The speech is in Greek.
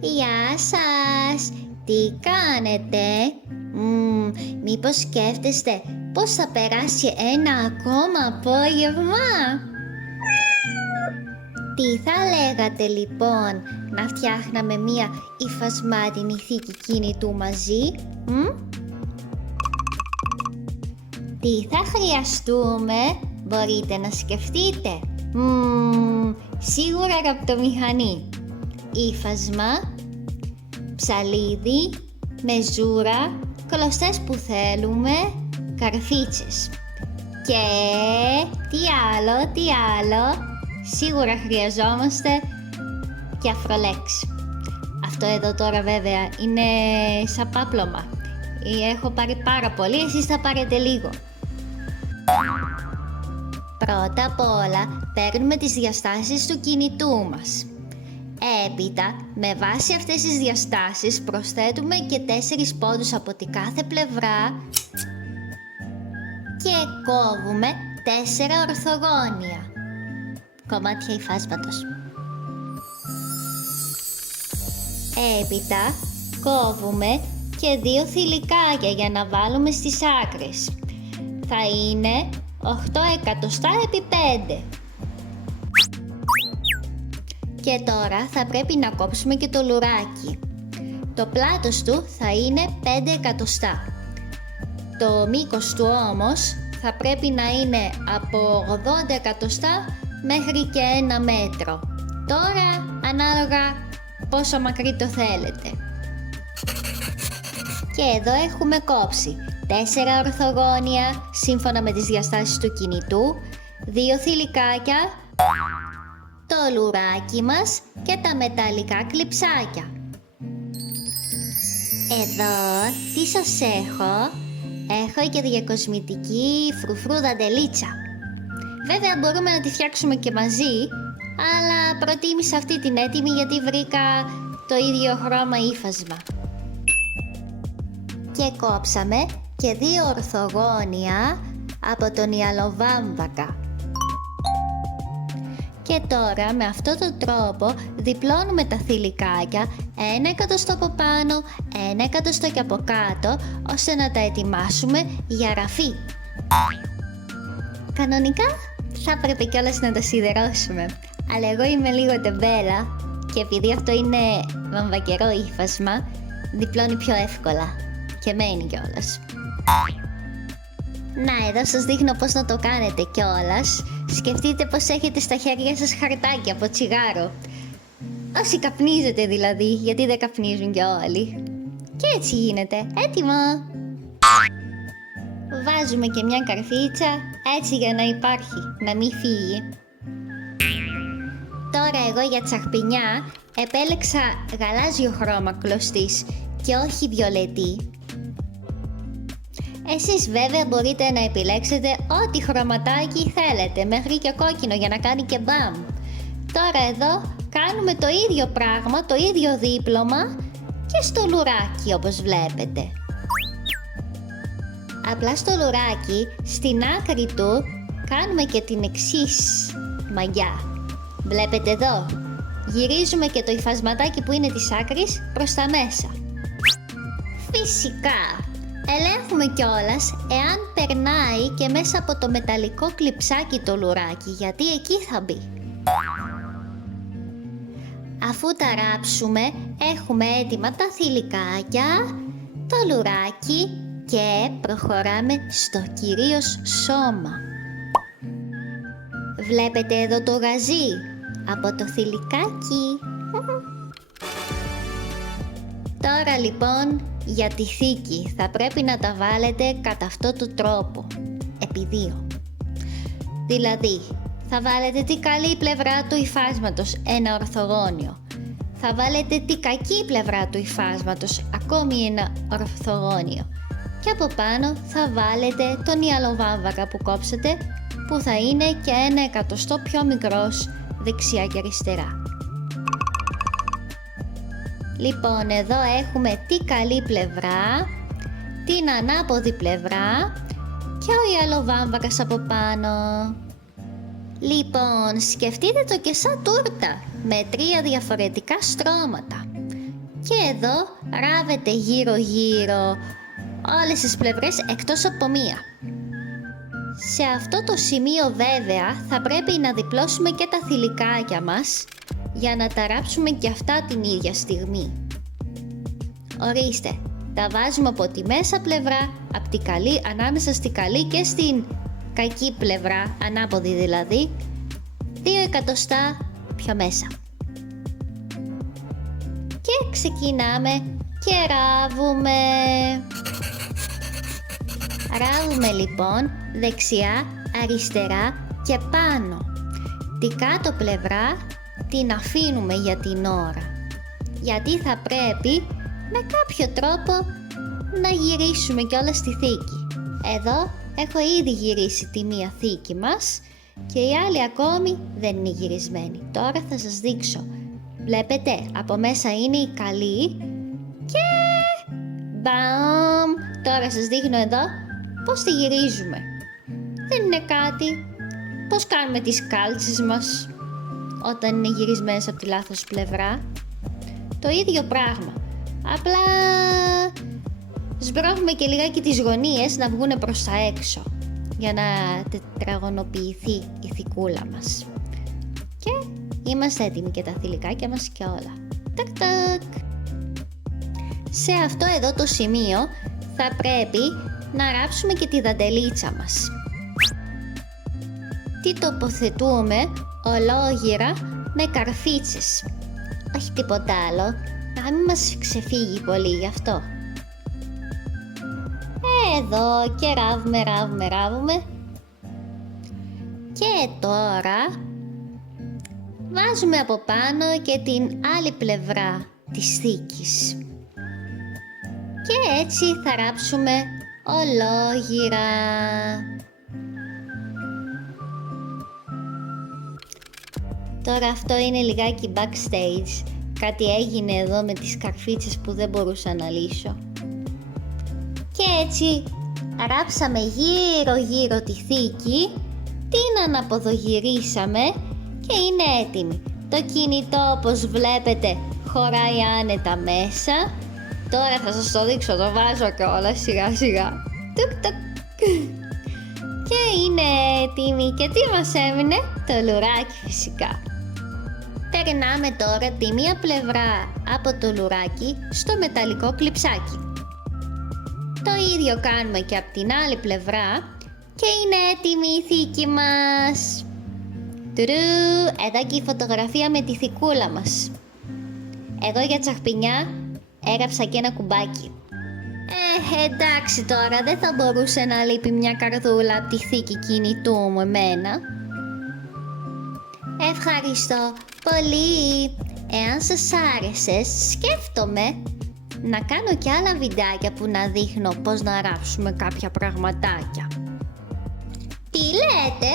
Γεια σας! Τι κάνετε? Μήπως σκέφτεστε πώς θα περάσει ένα ακόμα απόγευμα? Τι θα λέγατε λοιπόν να φτιάχναμε μία υφασμάτινη θήκη κινητού μαζί? Τι θα χρειαστούμε? Μπορείτε να σκεφτείτε. Σίγουρα ραπτομηχανή, ύφασμα, ψαλίδι, μεζούρα, κλωστές που θέλουμε, καρφίτσες. Και τι άλλο, σίγουρα χρειαζόμαστε και αφρολέξ. Αυτό εδώ τώρα βέβαια είναι σαν πάπλωμα. Έχω πάρει πάρα πολύ, εσείς θα πάρετε λίγο. Πρώτα απ' όλα παίρνουμε τις διαστάσεις του κινητού μας. Έπειτα, με βάση αυτές τις διαστάσεις προσθέτουμε και 4 πόντους από την κάθε πλευρά και κόβουμε 4 ορθογώνια κομμάτια υφάσματος. Έπειτα κόβουμε και 2 θηλυκάκια για να βάλουμε στις άκρες. Θα είναι 8 εκατοστά επί 5. Και τώρα θα πρέπει να κόψουμε και το λουράκι. Το πλάτος του θα είναι 5 εκατοστά. Το μήκος του όμως θα πρέπει να είναι από 80 εκατοστά μέχρι και 1 μέτρο. Τώρα ανάλογα πόσο μακρύ το θέλετε. Και εδώ έχουμε κόψει 4 ορθογώνια σύμφωνα με τις διαστάσεις του κινητού, 2 θηλυκάκια, το λουράκι μας και τα μεταλλικά κλειψάκια. Εδώ τι σας έχω? Έχω και διακοσμητική φρουφρού δαντελίτσα. Βέβαια μπορούμε να τη φτιάξουμε και μαζί, αλλά προτίμησα αυτή την έτοιμη γιατί βρήκα το ίδιο χρώμα ύφασμα. Και κόψαμε και 2 ορθογώνια από τον ιαλοβάμβακα. Και τώρα με αυτόν τον τρόπο διπλώνουμε τα θηλυκάκια 1 εκατοστό από πάνω, 1 εκατοστό και από κάτω, ώστε να τα ετοιμάσουμε για ραφή. Κανονικά θα πρέπει κιόλας να τα σιδερώσουμε, αλλά εγώ είμαι λίγο τεμπέλα και επειδή αυτό είναι βαμβακερό ύφασμα, διπλώνει πιο εύκολα και μένει κιόλας. Να, εδώ σας δείχνω πώς να το κάνετε κιόλας. Σκεφτείτε πως έχετε στα χέρια σας χαρτάκι από τσιγάρο. Όσοι καπνίζετε δηλαδή, γιατί δεν καπνίζουν κι όλοι. Και έτσι γίνεται, έτοιμο! Βάζουμε και μια καρφίτσα, έτσι για να υπάρχει, να μην φύγει. Τώρα εγώ για τσαχπινιά επέλεξα γαλάζιο χρώμα κλωστής και όχι βιολετή. Εσείς βέβαια μπορείτε να επιλέξετε ό,τι χρωματάκι θέλετε, μέχρι και κόκκινο για να κάνει και μπαμ. Τώρα εδώ κάνουμε το ίδιο πράγμα, το ίδιο δίπλωμα και στο λουράκι όπως βλέπετε. Απλά στο λουράκι, στην άκρη του, κάνουμε και την εξής μαγιά. Βλέπετε εδώ, γυρίζουμε και το υφασματάκι που είναι της άκρης προς τα μέσα. Φυσικά, ελέγχουμε κιόλας εάν περνάει και μέσα από το μεταλλικό κλειψάκι το λουράκι, γιατί εκεί θα μπει. Αφού τα ράψουμε, έχουμε έτοιμα τα θηλυκάκια, το λουράκι και προχωράμε στο κυρίως σώμα. Βλέπετε εδώ το γαζί από το θηλυκάκι. Τώρα λοιπόν για τη θήκη θα πρέπει να τα βάλετε κατά αυτό το τρόπο, επί 2. Δηλαδή θα βάλετε την καλή πλευρά του υφάσματος, ένα ορθογώνιο. Θα βάλετε την κακή πλευρά του υφάσματος, ακόμη ένα ορθογώνιο. Και από πάνω θα βάλετε τον ιαλοβάμβακα που κόψετε, που θα είναι και 1 εκατοστό πιο μικρός δεξιά και αριστερά. Λοιπόν, εδώ έχουμε την καλή πλευρά, την ανάποδη πλευρά και ο ιαλοβάμβακας από πάνω. Λοιπόν, σκεφτείτε το και σαν τούρτα, με 3 διαφορετικά στρώματα. Και εδώ ράβεται γύρω-γύρω όλες τις πλευρές εκτός από μία. Σε αυτό το σημείο βέβαια θα πρέπει να διπλώσουμε και τα θηλυκάκια μας για να τα ράψουμε και αυτά την ίδια στιγμή. Ορίστε, τα βάζουμε από τη μέσα πλευρά, από τη καλή, ανάμεσα στη καλή και στην κακή πλευρά, ανάποδη δηλαδή, 2 εκατοστά πιο μέσα. Και ξεκινάμε και ράβουμε. Ράβουμε λοιπόν δεξιά, αριστερά και πάνω. Την κάτω πλευρά την αφήνουμε για την ώρα, γιατί θα πρέπει με κάποιο τρόπο να γυρίσουμε κιόλας στη θήκη. Εδώ έχω ήδη γυρίσει τη μία θήκη μας και η άλλη ακόμη δεν είναι γυρισμένη. Τώρα θα σας δείξω. Βλέπετε, από μέσα είναι η καλή και μπαμ! Τώρα σας δείχνω εδώ πώς τη γυρίζουμε. Δεν είναι κάτι. Πώς κάνουμε τις κάλτσες μας όταν είναι γυρισμένες από τη λάθος πλευρά. Το ίδιο πράγμα. Απλά σμπρώχνουμε και λιγάκι τις γωνίες να βγούνε προς τα έξω για να τετραγωνοποιηθεί η θικούλα μας. Και είμαστε έτοιμοι και τα θηλυκάκια μας και όλα. Τακ τακ. Σε αυτό εδώ το σημείο θα πρέπει να ράψουμε και τη δαντελίτσα μας. Τι τοποθετούμε ολόγυρα με καρφίτσες. Όχι τίποτα άλλο, να μην μας ξεφύγει πολύ γι' αυτό. Εδώ και ράβουμε. Και τώρα βάζουμε από πάνω και την άλλη πλευρά της θήκης. Και έτσι θα ράψουμε ολόγυρα. Τώρα αυτό είναι λιγάκι backstage. Κάτι έγινε εδώ με τις καρφίτσες που δεν μπορούσα να λύσω. Και έτσι ράψαμε γύρω τη θήκη, την αναποδογυρίσαμε και είναι έτοιμη. Το κινητό όπως βλέπετε χωράει άνετα μέσα. Τώρα θα σας το δείξω, το βάζω κιόλας σιγά σιγά. Και είναι έτοιμη. Και τι μας έμεινε? Το λουράκι φυσικά. Περνάμε τώρα τη μία πλευρά από το λουράκι στο μεταλλικό κλειψάκι. Το ίδιο κάνουμε και από την άλλη πλευρά και είναι έτοιμη η θήκη μας. Τουρού, εδώ και η φωτογραφία με τη θικούλα μας. Εγώ για τσαχπινιά έγραψα και ένα κουμπάκι. Εντάξει τώρα, δεν θα μπορούσε να λείπει μια καρδούλα από τη θήκη κινητού μου εμένα. Ευχαριστώ πολύ. Εάν σας άρεσε, σκέφτομαι να κάνω και άλλα βιντεάκια που να δείχνω πώς να ράψουμε κάποια πραγματάκια. Τι λέτε?